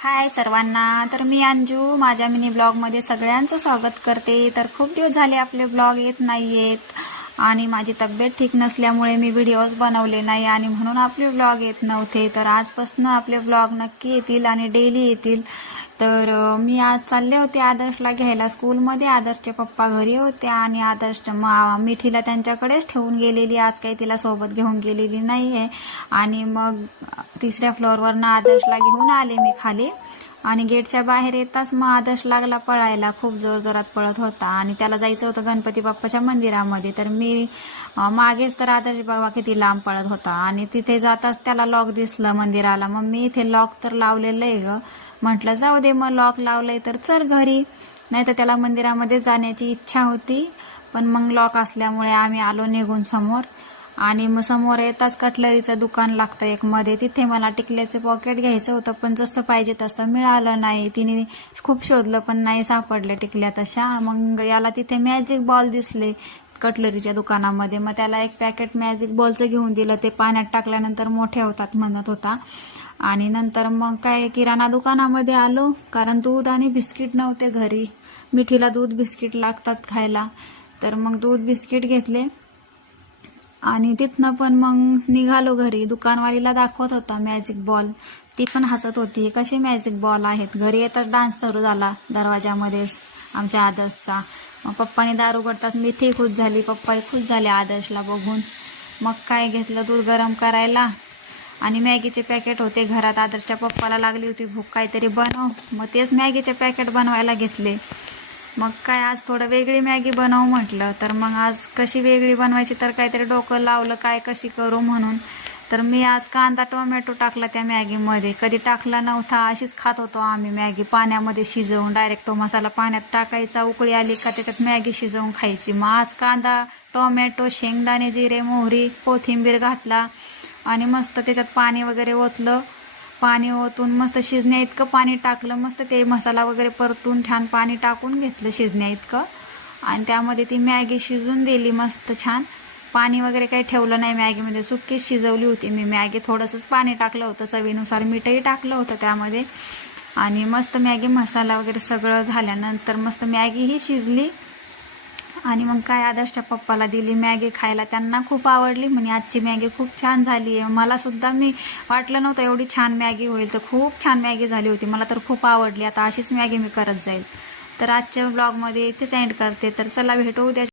हाय सर्वांना. तर मी अंजू माझ्या मिनी ब्लॉगमध्ये सगळ्यांचं स्वागत करते. तर खूप दिवस झाले आपले ब्लॉग येत नाही आहेत आणि माझी तब्येत ठीक नसल्यामुळे मी व्हिडिओज बनवले नाही आणि म्हणून आपले ब्लॉग येत नव्हते. तर आजपासून आपले ब्लॉग नक्की येतील आणि डेली येतील. तर मी आज चालले होते आदर्शला घ्यायला स्कूलमध्ये. आदर्शचे पप्पा घरी होते आणि आदर्शच्या मिठीला त्यांच्याकडेच ठेवून गेलेली. आज काही तिला सोबत घेऊन गेलेली नाही आहे. आणि मग तिसऱ्या फ्लोअरवरनं आदर्शला घेऊन आले मी खाली आणि गेटच्या बाहेर येताच मग आदर्श लागला पळायला. खूप जोरजोरात पळत होता आणि त्याला जायचं होतं गणपती बाप्पाच्या मंदिरामध्ये. तर मी मागेच, तर आदर्श बाबा किती लांब पळत होता आणि तिथे जाताच त्याला लॉक दिसलं मंदिराला. मग मी इथे लॉक तर लावलेलं आहे ग, म्हटलं जाऊ दे मग लॉक लावलंय तर चल घरी. नाही तर त्याला मंदिरामध्ये जाण्याची इच्छा होती, पण मग लॉक असल्यामुळे आम्ही आलो निघून समोर. आणि मग समोर येताच कटलरीचं दुकान लागतं एक मध्ये. तिथे मला टिकल्याचं पॉकेट घ्यायचं होतं, पण जसं पाहिजे तसं मिळालं नाही. तिने खूप शोधलं पण नाही सापडले टिकल्या तशा. मग याला तिथे मॅजिक बॉल दिसले कटलरीच्या दुकानामध्ये. मग त्याला एक पॅकेट मॅजिक बॉलचं घेऊन दिलं. ते पाण्यात टाकल्यानंतर मोठे होतात म्हणत होता. आणि नंतर मग काय किराणा दुकानामध्ये आलो, कारण दूध आणि बिस्किट नव्हते घरी. मिठीला दूध बिस्किट लागतात खायला. तर मग दूध बिस्किट घेतले आणि तिथनं पण मग निघालो घरी. दुकानवालीला दाखवत होता मॅजिक बॉल. ती पण हसत होती, कसे मॅजिक बॉल आहेत. घरी येताच डान्स सुरू झाला दरवाजामध्येच आमच्या आदर्शचा. मग पप्पाने दार उघडताच मिठी खुश झाली, पप्पाही खुश झाले आदर्शला बघून. मग काय घेतलं दूध गरम करायला आणि मॅगीचे पॅकेट होते घरात. आदर्शच्या पप्पाला लागली होती भूक, काहीतरी बनव. मग तेच मॅगीचे पॅकेट बनवायला घेतले. मग काय आज थोडं वेगळी मॅगी बनवू म्हटलं. तर मग आज कशी वेगळी बनवायची, तर काहीतरी डोकं लावलं काय कशी करू म्हणून. तर मी आज कांदा टोमॅटो टाकला त्या मॅगीमध्ये. कधी टाकला नव्हता, अशीच खात होतो आम्ही मॅगी पाण्यामध्ये शिजवून. डायरेक्ट तो मसाला पाण्यात टाकायचा, उकळी आली का त्याच्यात मॅगी शिजवून खायची. मग आज कांदा टोमॅटो शेंगदाणे जिरे मोहरी कोथिंबीर घातला आणि मस्त त्याच्यात पाणी वगैरे ओतलं. पाणी ओतून मस्त शिजण्या इतकं पाणी टाकलं, मस्त ते मसाला वगैरे परतून छान पाणी टाकून घेतलं शिजण्या इतकं. आणि त्यामध्ये ती मॅगी शिजून दिली मस्त छान. पाणी वगैरे काही ठेवलं नाही मॅगीमध्ये, सुकीच शिजवली होती मी मॅगी. थोडंसंच पाणी टाकलं होतं, चवीनुसार मीठही टाकलं होतं त्यामध्ये. आणि मस्त मॅगी मसाला वगैरे सगळं झाल्यानंतर मस्त मॅगी ही शिजली. आणि मग काय आदर्शच्या पप्पाला दिली मॅगी खायला. त्यांना खूप आवडली, म्हणे आजची मॅगी खूप छान झाली आहे. मला सुद्धा मी वाटलं नव्हतं एवढी छान मॅगी होईल, तर खूप छान मॅगी झाली होती. मला तर खूप आवडली. आता अशीच मॅगी मी करत जाईल. तर आजच्या ब्लॉगमध्ये इथेच एंड करते. तर चला भेटू उद्या.